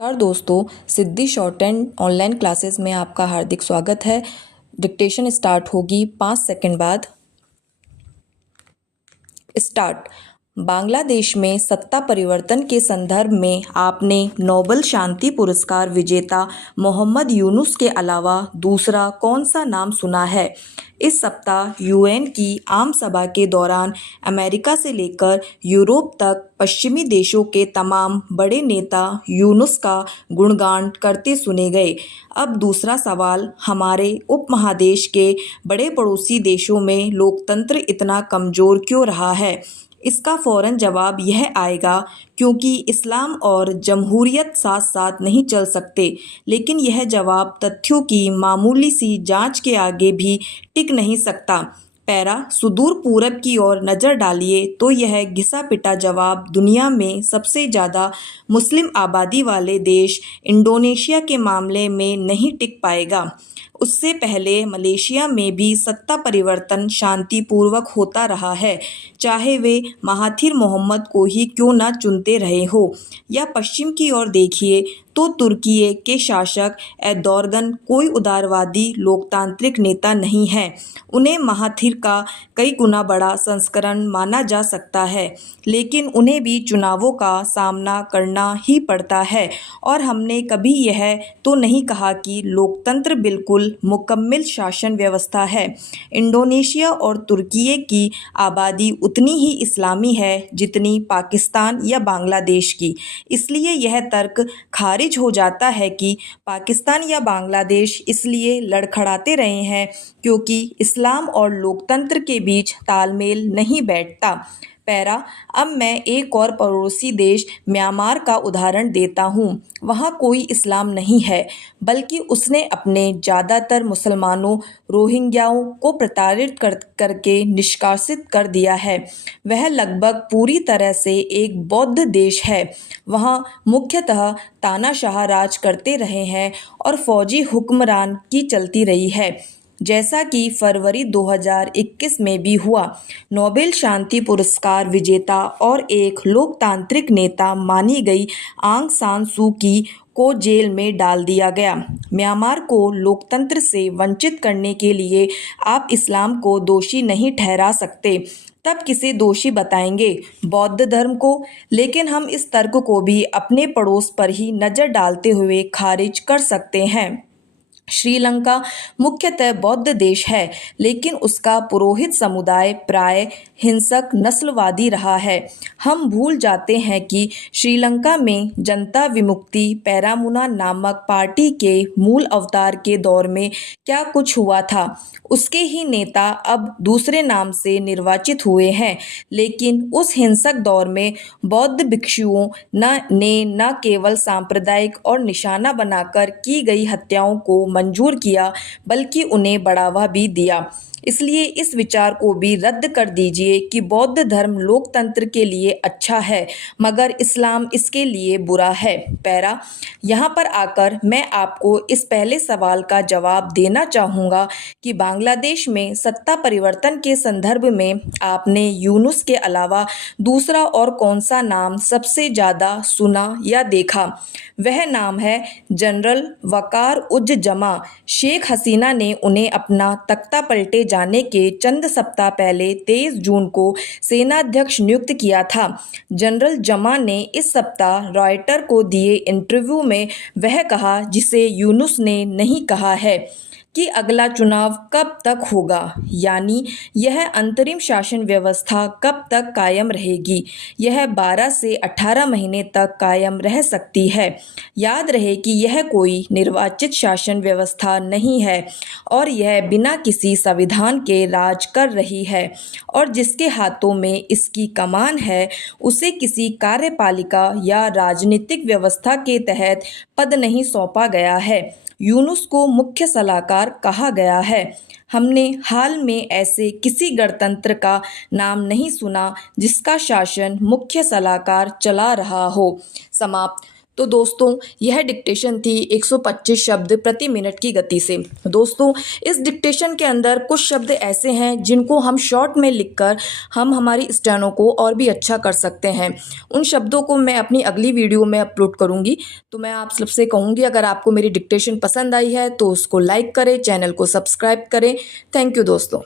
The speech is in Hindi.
नमस्कार दोस्तों, सिद्धि शॉर्ट एंड ऑनलाइन क्लासेस में आपका हार्दिक स्वागत है। डिक्टेशन स्टार्ट होगी 5 सेकंड बाद। स्टार्ट। बांग्लादेश में सत्ता परिवर्तन के संदर्भ में आपने नोबेल शांति पुरस्कार विजेता मोहम्मद यूनुस के अलावा दूसरा कौन सा नाम सुना है? इस सप्ताह यूएन की आम सभा के दौरान अमेरिका से लेकर यूरोप तक पश्चिमी देशों के तमाम बड़े नेता यूनुस का गुणगान करते सुने गए। अब दूसरा सवाल, हमारे उपमहादेश के बड़े पड़ोसी देशों में लोकतंत्र इतना कमज़ोर क्यों रहा है? इसका फौरन जवाब यह आएगा क्योंकि इस्लाम और जमहूरियत साथ साथ नहीं चल सकते। लेकिन यह जवाब तथ्यों की मामूली सी जांच के आगे भी टिक नहीं सकता। पैरा, सुदूर पूरब की ओर नज़र डालिए तो यह घिसा पिटा जवाब दुनिया में सबसे ज़्यादा मुस्लिम आबादी वाले देश इंडोनेशिया के मामले में नहीं टिक पाएगा। उससे पहले मलेशिया में भी सत्ता परिवर्तन शांतिपूर्वक होता रहा है, चाहे वे महाथिर मोहम्मद को ही क्यों न चुनते रहे हो। या पश्चिम की ओर देखिए तो तुर्की के शासक एर्दोगन कोई उदारवादी लोकतांत्रिक नेता नहीं है। उन्हें महाथिर का कई गुना बड़ा संस्करण माना जा सकता है, लेकिन उन्हें भी चुनावों का सामना करना ही पड़ता है। और हमने कभी यह तो नहीं कहा कि लोकतंत्र बिल्कुल मुकम्मल शासन व्यवस्था है। इंडोनेशिया और तुर्की की आबादी उतनी ही इस्लामी है जितनी पाकिस्तान या बांग्लादेश की। इसलिए यह तर्क खारिज हो जाता है कि पाकिस्तान या बांग्लादेश इसलिए लड़खड़ाते रहे हैं क्योंकि इस्लाम और लोकतंत्र के बीच तालमेल नहीं बैठता। पैरा, अब मैं एक और पड़ोसी देश म्यांमार का उदाहरण देता हूँ। वहाँ कोई इस्लाम नहीं है, बल्कि उसने अपने ज़्यादातर मुसलमानों रोहिंग्याओं को प्रताड़ित करके निष्कासित कर दिया है। वह लगभग पूरी तरह से एक बौद्ध देश है। वहाँ मुख्यतः तानाशाह राज करते रहे हैं और फौजी हुक्मरान की चलती रही है, जैसा कि फरवरी 2021 में भी हुआ। नोबेल शांति पुरस्कार विजेता और एक लोकतांत्रिक नेता मानी गई आंग सान सू की को जेल में डाल दिया गया। म्यांमार को लोकतंत्र से वंचित करने के लिए आप इस्लाम को दोषी नहीं ठहरा सकते। तब किसे दोषी बताएंगे? बौद्ध धर्म को? लेकिन हम इस तर्क को भी अपने पड़ोस पर ही नज़र डालते हुए खारिज कर सकते हैं। श्रीलंका मुख्यतः बौद्ध देश है, लेकिन उसका पुरोहित समुदाय प्राय हिंसक नस्लवादी रहा है। हम भूल जाते हैं कि श्रीलंका में जनता विमुक्ति पेरामुना नामक पार्टी के मूल अवतार के दौर में क्या कुछ हुआ था। उसके ही नेता अब दूसरे नाम से निर्वाचित हुए हैं, लेकिन उस हिंसक दौर में बौद्ध भिक्षुओं ने न केवल सांप्रदायिक और निशाना बनाकर की गई हत्याओं को मंजूर किया, बल्कि उन्हें बढ़ावा भी दिया। इसलिए इस विचार को भी रद्द कर दीजिए कि बौद्ध धर्म लोकतंत्र के लिए अच्छा है मगर इस्लाम इसके लिए बुरा है। पैरा, यहाँ पर आकर मैं आपको इस पहले सवाल का जवाब देना चाहूँगा कि बांग्लादेश में सत्ता परिवर्तन के संदर्भ में आपने यूनुस के अलावा दूसरा और कौन सा नाम सबसे ज़्यादा सुना या देखा? वह नाम है जनरल वकार उज जमा। शेख हसीना ने उन्हें अपना तख्ता पलटे जाने के चंद सप्ताह पहले 23 जून को सेनाध्यक्ष नियुक्त किया था। जनरल जमा ने इस सप्ताह रॉयटर को दिए इंटरव्यू में वह कहा जिसे यूनुस ने नहीं कहा है कि अगला चुनाव कब तक होगा, यानी यह अंतरिम शासन व्यवस्था कब तक कायम रहेगी। यह 12 से 18 महीने तक कायम रह सकती है। याद रहे कि यह कोई निर्वाचित शासन व्यवस्था नहीं है और यह बिना किसी संविधान के राज कर रही है, और जिसके हाथों में इसकी कमान है उसे किसी कार्यपालिका या राजनीतिक व्यवस्था के तहत पद नहीं सौंपा गया है। यूनुस को मुख्य सलाहकार कहा गया है। हमने हाल में ऐसे किसी गणतंत्र का नाम नहीं सुना जिसका शासन मुख्य सलाहकार चला रहा हो। समाप्त। तो दोस्तों यह डिक्टेशन थी 125 शब्द प्रति मिनट की गति से। दोस्तों इस डिक्टेशन के अंदर कुछ शब्द ऐसे हैं जिनको हम शॉर्ट में लिखकर हम हमारी स्टेनो को और भी अच्छा कर सकते हैं। उन शब्दों को मैं अपनी अगली वीडियो में अपलोड करूंगी। तो मैं आप सबसे कहूँगी अगर आपको मेरी डिक्टेशन पसंद आई है तो उसको लाइक करें, चैनल को सब्सक्राइब करें। थैंक यू दोस्तों।